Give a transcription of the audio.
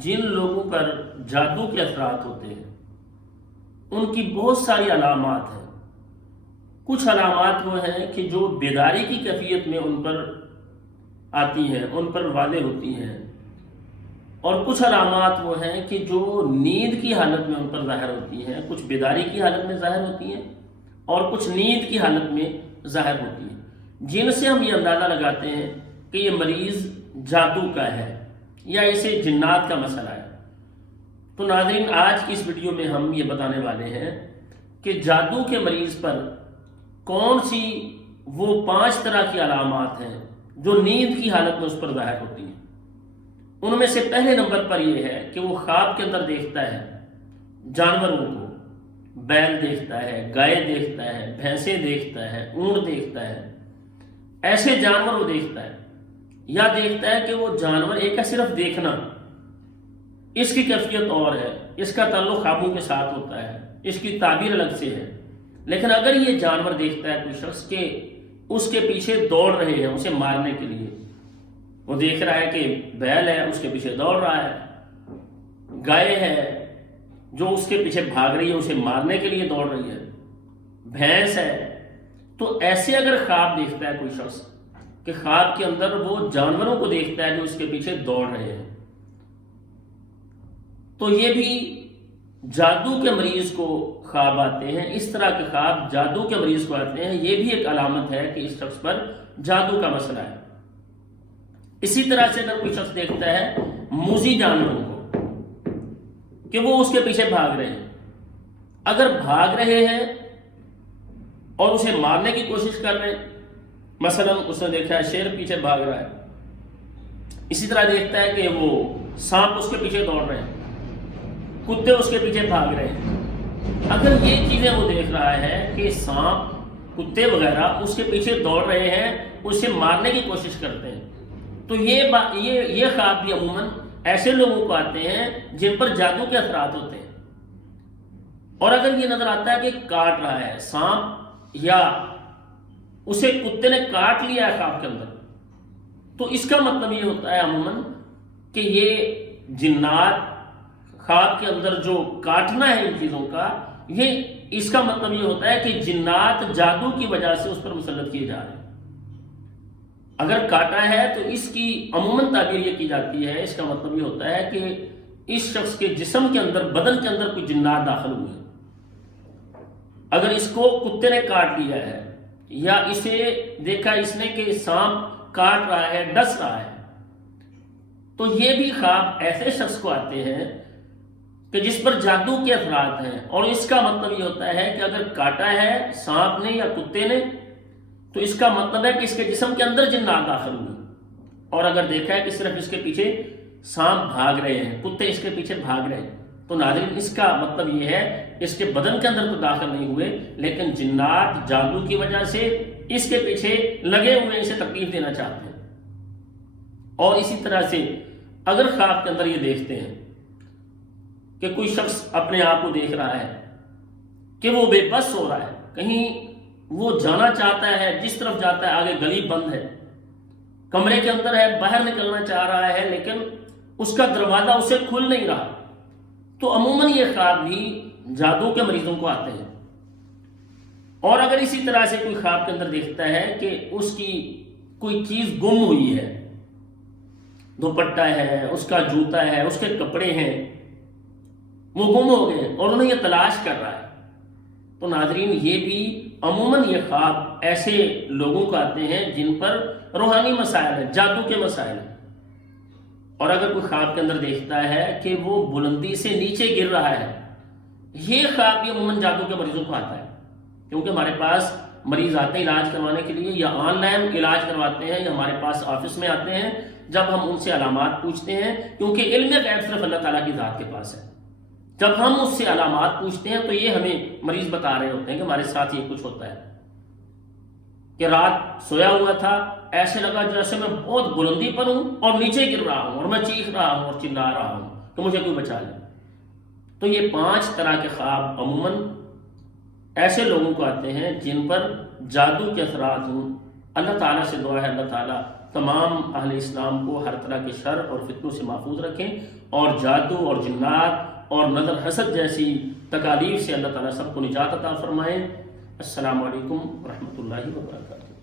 جن لوگوں پر جادو کے اثرات ہوتے ہیں ان کی بہت ساری علامات ہیں۔ کچھ علامات وہ ہیں کہ جو بیداری کی کیفیت میں ان پر آتی ہیں، ان پر واضح ہوتی ہیں، اور کچھ علامات وہ ہیں کہ جو نیند کی حالت میں ان پر ظاہر ہوتی ہیں۔ کچھ بیداری کی حالت میں ظاہر ہوتی ہیں اور کچھ نیند کی حالت میں ظاہر ہوتی ہیں، جن سے ہم یہ اندازہ لگاتے ہیں کہ یہ مریض جادو کا ہے یا اسے جنات کا مسئلہ ہے۔ تو ناظرین، آج کی اس ویڈیو میں ہم یہ بتانے والے ہیں کہ جادو کے مریض پر کون سی وہ 5 طرح کی علامات ہیں جو نیند کی حالت میں اس پر ظاہر ہوتی ہیں۔ ان میں سے پہلے نمبر پر یہ ہے کہ وہ خواب کے اندر دیکھتا ہے جانوروں کو، بیل دیکھتا ہے، گائے دیکھتا ہے، بھینسیں دیکھتا ہے، اونٹ دیکھتا ہے، ایسے جانور وہ دیکھتا ہے، یا دیکھتا ہے کہ وہ جانور ایک ہے صرف دیکھنا، اس کی کیفیت اور ہے، اس کا تعلق خوابوں کے ساتھ ہوتا ہے، اس کی تعبیر الگ سے ہے۔ لیکن اگر یہ جانور دیکھتا ہے کوئی شخص کے اس کے پیچھے دوڑ رہے ہیں اسے مارنے کے لیے، وہ دیکھ رہا ہے کہ بیل ہے اس کے پیچھے دوڑ رہا ہے، گائے ہے جو اس کے پیچھے بھاگ رہی ہے اسے مارنے کے لیے دوڑ رہی ہے، بھینس ہے، تو ایسے اگر خواب دیکھتا ہے کوئی شخص کہ خواب کے اندر وہ جانوروں کو دیکھتا ہے جو اس کے پیچھے دوڑ رہے ہیں، تو یہ بھی جادو کے مریض کو خواب آتے ہیں۔ اس طرح کے خواب جادو کے مریض کو آتے ہیں، یہ بھی ایک علامت ہے کہ اس شخص پر جادو کا مسئلہ ہے۔ اسی طرح سے اگر کوئی شخص دیکھتا ہے موذی جانوروں کو کہ وہ اس کے پیچھے بھاگ رہے ہیں، اگر بھاگ رہے ہیں اور اسے مارنے کی کوشش کر رہے ہیں، مثلا اس نے دیکھا ہے شیر پیچھے بھاگ رہا ہے، اسی طرح دیکھتا ہے کہ وہ سانپ اس کے پیچھے دوڑ رہے ہیں، کتے اس کے پیچھے بھاگ رہے ہیں، اگر یہ چیزیں وہ دیکھ رہا ہے کہ سانپ، کتے وغیرہ اس کے پیچھے دوڑ رہے ہیں، اسے مارنے کی کوشش کرتے ہیں، تو یہ خواب بھی عموماً ایسے لوگوں کو آتے ہیں جن پر جادو کے اثرات ہوتے ہیں۔ اور اگر یہ نظر آتا ہے کہ کاٹ رہا ہے سانپ یا اسے کتے نے کاٹ لیا ہے خواب کے اندر، تو اس کا مطلب یہ ہوتا ہے عموماً کہ یہ جنات خواب کے اندر جو کاٹنا ہے ان چیزوں کا، یہ اس کا مطلب یہ ہوتا ہے کہ جنات جادو کی وجہ سے اس پر مسلط کیے جا رہے ہیں۔ اگر کاٹا ہے تو اس کی عموماً تعبیر یہ کی جاتی ہے، اس کا مطلب یہ ہوتا ہے کہ اس شخص کے جسم کے اندر، بدن کے اندر کوئی جنات داخل ہوئے ہیں۔ اگر اس کو کتے نے کاٹ لیا ہے یا اسے دیکھا اس نے کہ سانپ کاٹ رہا ہے، ڈس رہا ہے، تو یہ بھی خواب ایسے شخص کو آتے ہیں کہ جس پر جادو کے اثرات ہیں، اور اس کا مطلب یہ ہوتا ہے کہ اگر کاٹا ہے سانپ نے یا کتے نے تو اس کا مطلب ہے کہ اس کے جسم کے اندر جنات داخل ہوئے، اور اگر دیکھا ہے کہ صرف اس کے پیچھے سانپ بھاگ رہے ہیں، کتے اس کے پیچھے بھاگ رہے ہیں، تو ناظرین اس کا مطلب یہ ہے اس کے بدن کے اندر تو داخل نہیں ہوئے، لیکن جنات جادو کی وجہ سے اس کے پیچھے لگے ہوئے اسے تکلیف دینا چاہتے ہیں۔ اور اسی طرح سے اگر خواب کے اندر یہ دیکھتے ہیں کہ کوئی شخص اپنے آپ کو دیکھ رہا ہے کہ وہ بے بس ہو رہا ہے، کہیں وہ جانا چاہتا ہے، جس طرف جاتا ہے آگے گلی بند ہے، کمرے کے اندر ہے، باہر نکلنا چاہ رہا ہے لیکن اس کا دروازہ اسے کھل نہیں رہا، تو عموماً یہ خواب بھی جادو کے مریضوں کو آتے ہیں۔ اور اگر اسی طرح سے کوئی خواب کے اندر دیکھتا ہے کہ اس کی کوئی چیز گم ہوئی ہے، دوپٹہ ہے، اس کا جوتا ہے، اس کے کپڑے ہیں، وہ گم ہو گئے اور انہیں یہ تلاش کر رہا ہے، تو ناظرین یہ بھی عموماً یہ خواب ایسے لوگوں کو آتے ہیں جن پر روحانی مسائل ہیں، جادو کے مسائل ہیں۔ اور اگر کوئی خواب کے اندر دیکھتا ہے کہ وہ بلندی سے نیچے گر رہا ہے، یہ خواب بھی عموماً جادو کے مریضوں کو آتا ہے، کیونکہ ہمارے پاس مریض آتے ہیں علاج کروانے کے لیے، یا آن لائن علاج کرواتے ہیں، یا ہمارے پاس آفس میں آتے ہیں، جب ہم ان سے علامات پوچھتے ہیں، کیونکہ علم غیب صرف اللہ تعالیٰ کی ذات کے پاس ہے، جب ہم اس سے علامات پوچھتے ہیں تو یہ ہمیں مریض بتا رہے ہوتے ہیں کہ ہمارے ساتھ یہ کچھ ہوتا ہے، کہ رات سویا ہوا تھا، ایسے لگا جیسے میں بہت بلندی پر ہوں اور نیچے گر رہا ہوں، اور میں چیخ رہا ہوں اور چلا رہا ہوں کہ مجھے کوئی بچا لے۔ تو یہ 5 طرح کے خواب عموماً ایسے لوگوں کو آتے ہیں جن پر جادو کے اثرات ہوں۔ اللہ تعالیٰ سے دعا ہے اللہ تعالیٰ تمام اہل اسلام کو ہر طرح کے شر اور فتنوں سے محفوظ رکھیں، اور جادو اور جنات اور نظر حسد جیسی تکالیف سے اللہ تعالیٰ سب کو نجات عطا فرمائیں۔ السلام علیکم ورحمۃ اللہ وبرکاتہ۔